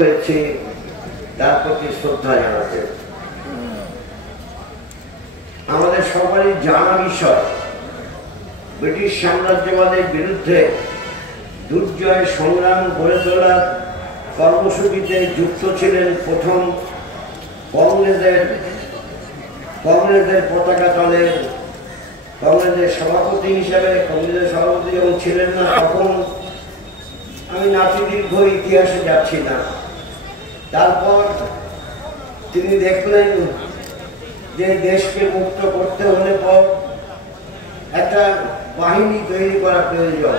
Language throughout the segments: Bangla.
হয়েছে তার প্রতি শ্রদ্ধা জানাতে। আমাদের সবারই জানা বিষয়, ব্রিটিশ সাম্রাজ্যবাদের বিরুদ্ধে দুর্জয় সংগ্রাম গড়ে তোলার কর্মসূচিতে যুক্ত ছিলেন প্রথম কংগ্রেসের পতাকা তলে কংগ্রেসের সভাপতি হিসেবে। কংগ্রেসের সভাপতি যখন ছিলেন না, তখন আমি নাতি দীর্ঘ ইতিহাসে যাচ্ছি না। তারপর তিনি দেখলেন যে দেশকে মুক্ত করতে হলে পর একটা বাহিনী তৈরি করা প্রয়োজন।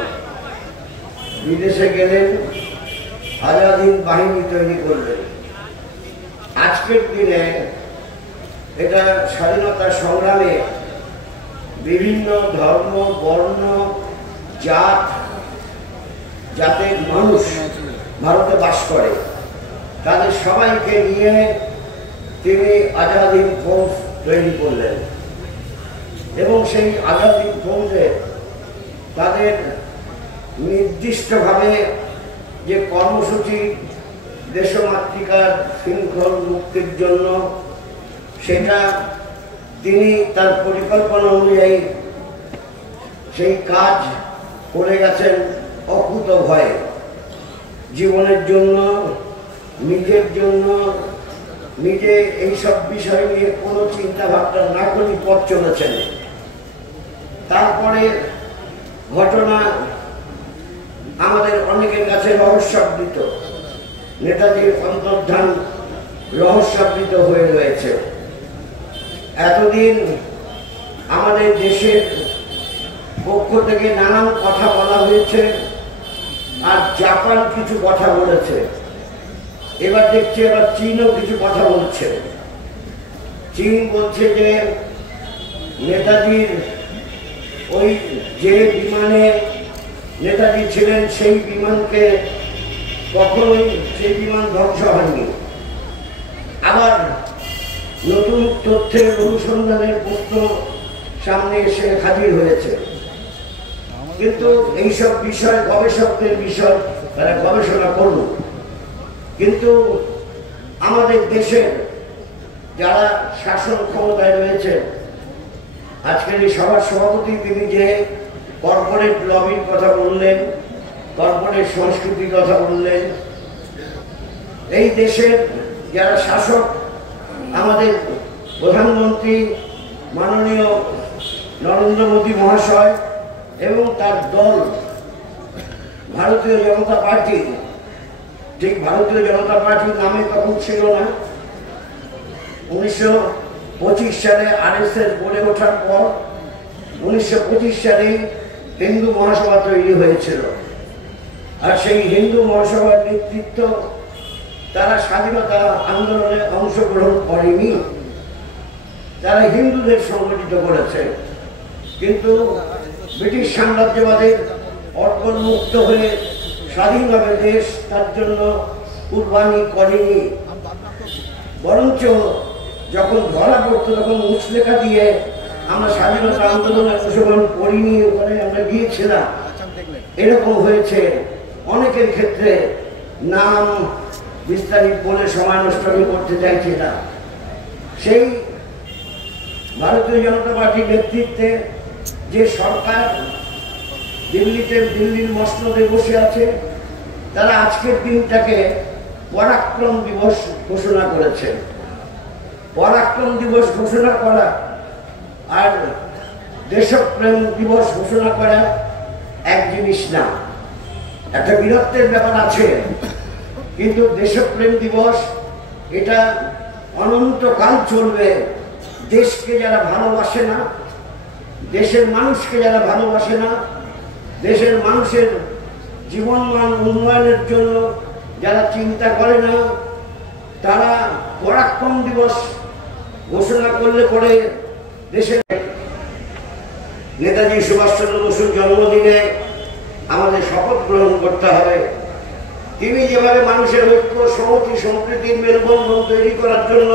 বিদেশে গেলেন, আজাদ হিন্দ বাহিনী তৈরি করলেন। আজকের দিনে এটা স্বাধীনতা সংগ্রামে বিভিন্ন ধর্ম, বর্ণ, জাতের মানুষ ভারতে বাস করে, তাদের সবাইকে নিয়ে তিনি আজাদ হিন্দ ফৌজ তৈরি করলেন এবং সেই আজাদ হিন্দ ফৌজে তাদের নির্দিষ্টভাবে যে কর্মসূচি দেশমাতৃকার শৃঙ্খল মুক্তির জন্য, সেটা তিনি তার পরিকল্পনা অনুযায়ী সেই কাজ করে গেছেন অকুত ভয়ে। জীবনের জন্য, নিজের জন্য, নিজে এইসব বিষয় নিয়ে কোনো চিন্তা ভাবনা না করে পথ চলেছেন। তারপরে ঘটনা আমাদের অনেকের কাছে রহস্যাবৃত, নেতাজির অন্তর্ধান রহস্যাবৃত হয়ে রয়েছে। এতদিন আমাদের দেশের পক্ষ থেকে নানান কথা বলা হয়েছে, আর জাপান কিছু কথা বলেছে, এবার দেখছি এবার চীনও কিছু কথা বলছে। চীন বলছে যে নেতাজির ওই যে বিমানে নেতাজি ছিলেন সেই বিমানকে কখনোই সেই বিমান ধ্বংস হয়নি। আবার নতুন তথ্যের অনুসন্ধানের প্রশ্ন সামনে এসে হাজির হয়েছে। কিন্তু এইসব বিষয় গবেষকদের বিষয়, তারা গবেষণা করল। কিন্তু আমাদের দেশের যারা শাসন ক্ষমতায় রয়েছে, আজকের এই সভার সভাপতি তিনি যে কর্পোরেট লবির কথা বললেন, কর্পোরেট সংস্কৃতির কথা বললেন, এই দেশের যারা শাসক, আমাদের প্রধানমন্ত্রী মাননীয় নরেন্দ্র মোদী মহাশয় এবং তার দল ভারতীয় জনতা পার্টি, ঠিক ভারতীয় জনতা পার্টির নামে তখন ছিল না। 1925 সালে RSS গড়ে ওঠার পর 1925 সালে হিন্দু মহাসভা তৈরি হয়েছিল। আর সেই হিন্দু মহাসভার নেতৃত্ব তারা স্বাধীনতা আন্দোলনে অংশগ্রহণ করেনি, তারা হিন্দুদের সংগঠিত করেছে। কিন্তু ব্রিটিশ সাম্রাজ্যবাদের অর্পণমুক্ত হয়ে স্বাধীনভাবে দেশ তার জন্য কুরবানি করেনি, বরঞ্চ যখন ধরা পড়তো তখন মুচলেখা দিয়ে আমরা স্বাধীনতা আন্দোলনে অংশগ্রহণ করিনি, ওখানে আমরা গিয়েছিলাম। এরকম হয়েছে অনেকের ক্ষেত্রে। নাম বিস্তারিত বলে সময় নষ্ট করতে চাইছি না। সেই ভারতীয় জনতা পার্টির নেতৃত্বে যে সরকার দিল্লির মসনদে বসে আছে, তারা আজকের দিনটাকে পরাক্রম দিবস ঘোষণা করেছে। পরাক্রম দিবস ঘোষণা করা আর দেশপ্রেম দিবস ঘোষণা করা এক জিনিস না, একটা বীরত্বের ব্যাপার আছে। কিন্তু দেশপ্রেম দিবস এটা অনন্তকাল চলবে। দেশকে যারা ভালোবাসে না, দেশের মানুষকে যারা ভালোবাসে না, দেশের মানুষের জীবনমান উন্নয়নের জন্য যারা চিন্তা করে না, তারা পরাক্রম দিবস ঘোষণা করলে পরে দেশের নেতাজি সুভাষচন্দ্র বসুর জন্মদিনে আমাদের শপথ গ্রহণ করতে হবে। তিনি যেভাবে মানুষের ঐক্য, সংহতি, সম্প্রীতির মেলবন্ধন তৈরি করার জন্য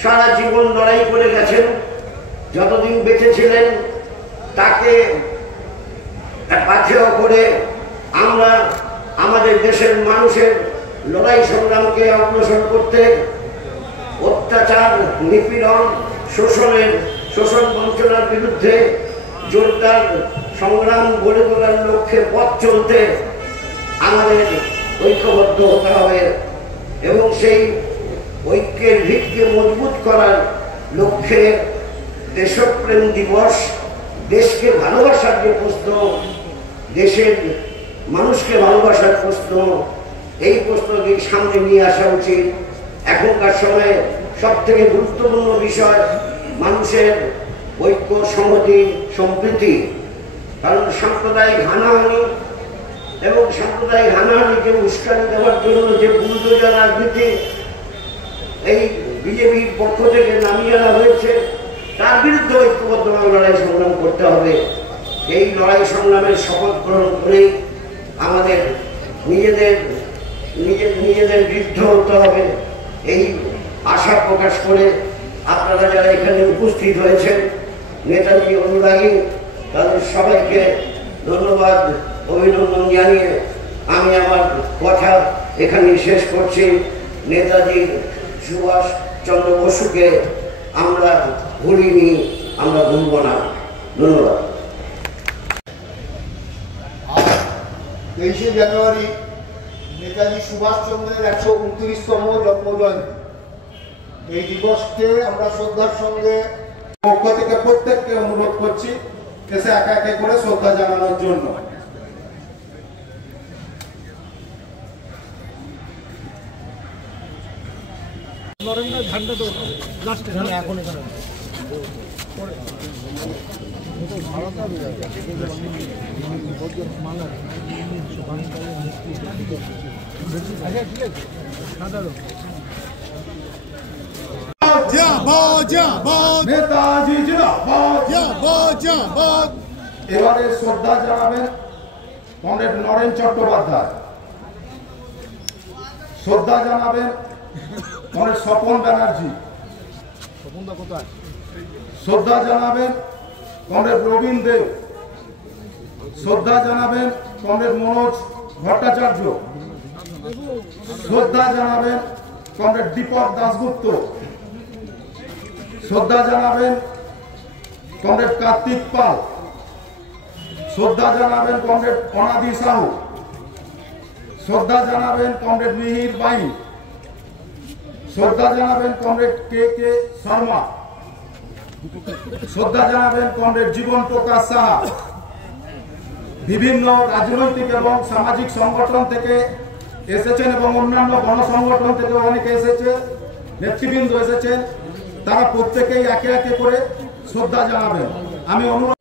সারা জীবন লড়াই করে গেছেন, যতদিন বেঁচে ছিলেন তাকে পাথেয় করে আমরা আমাদের দেশের মানুষের লড়াই সংগ্রামকে অগ্রসর করতে অত্যাচার, নিপীড়ন, শোষণ বঞ্চনার বিরুদ্ধে জোরদার সংগ্রাম গড়ে তোলার লক্ষ্যে পথ চলতে আমাদের ঐক্যবদ্ধ হতে হবে এবং সেই ঐক্যের ভিতকে মজবুত করার লক্ষ্যে দেশপ্রেম দিবস, দেশকে ভালোবাসার যে প্রশ্ন, দেশের মানুষকে ভালোবাসার প্রশ্ন, এই প্রশ্নকে সামনে নিয়ে আসা উচিত। এখনকার সময়ে সব থেকে গুরুত্বপূর্ণ বিষয় মানুষের ঐক্য, সংহতি, সম্প্রীতি। কারণ সাম্প্রদায়িক হানাহানি এবং সাম্প্রদায়িক হানাহানিকে উস্কানি দেওয়ার জন্য যে বুলডোজার রাজনীতি এই বিজেপির পক্ষ থেকে নামিয়ে আনা হয়েছে, তার বিরুদ্ধে ঐক্যবদ্ধভাবে লড়াই সংগ্রাম করতে হবে। এই লড়াই সংগ্রামের শপথ গ্রহণ করেই আমাদের নিজেদের বিরুদ্ধ হতে হবে, এই আশা প্রকাশ করে আপনারা যারা এখানে উপস্থিত হয়েছেন, নেতাজি অনুরাগী, তাদের সবাইকে ধন্যবাদ, অভিনন্দন জানিয়ে আমি আমার কথা এখানে শেষ করছি। নেতাজি সুভাষ চন্দ্র বসুকে আমরা ভুলিনি, আমরা ভুলব না। ধন্যবাদ। 23শে জানুয়ারি নেতাজি সুভাষচন্দ্রের 129তম জন্মজয়ন্তী। এই দিবসকে আমরা শ্রদ্ধার সঙ্গে পক্ষ থেকে প্রত্যেককে অনুরোধ করছি এসে একে একে করে শ্রদ্ধা জানানোর জন্য। ঝান্ডা তো লাস্টে এখন এখানে নেতাজি জিন্দাবাদ। এবারে শ্রদ্ধা জানাবেন কমরেড নরেন চট্টোপাধ্যায়, শ্রদ্ধা জানাবেন কমরেড স্বপন ব্যানার্জি, শ্রদ্ধা জানাবেন কমরেড রবীন দেব, শ্রদ্ধা জানাবেন কমরেড মনোজ ভট্টাচার্য, শ্রদ্ধা জানাবেন কমরেড দীপক দাশগুপ্ত, শ্রদ্ধা জানাবেন কমরেড কার্তিক পাল, শ্রদ্ধা জানাবেন কমরেড অনাদি সাহু, শ্রদ্ধা জানাবেন কমরেড মিহির বাইন, শ্রদ্ধা জানাবেন কমরেড কে কে শর্মা, শ্রদ্ধা জানাবেন কমরেড জীবন প্রকাশ সাহা। বিভিন্ন রাজনৈতিক এবং সামাজিক সংগঠন থেকে এসেছেন এবং অন্যান্য গণসংগঠন থেকে অনেকে এসেছে, নেতৃবৃন্দ এসেছেন। তারা প্রত্যেকেই একে একে করে শ্রদ্ধা জানাবেন। আমি অনুরোধ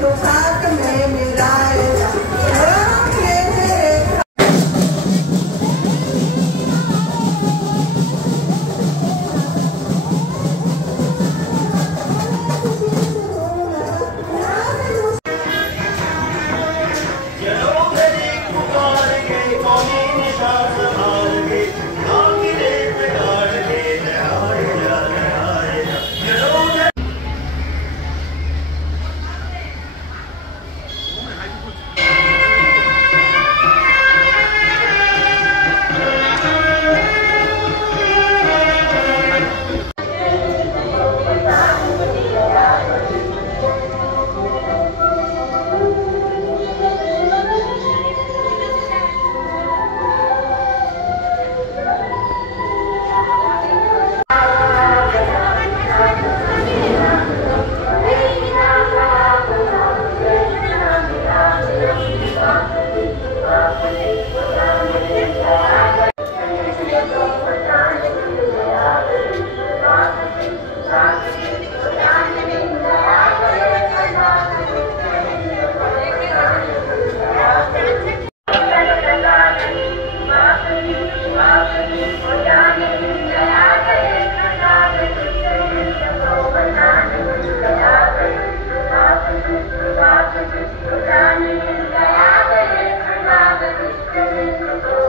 तो Krishna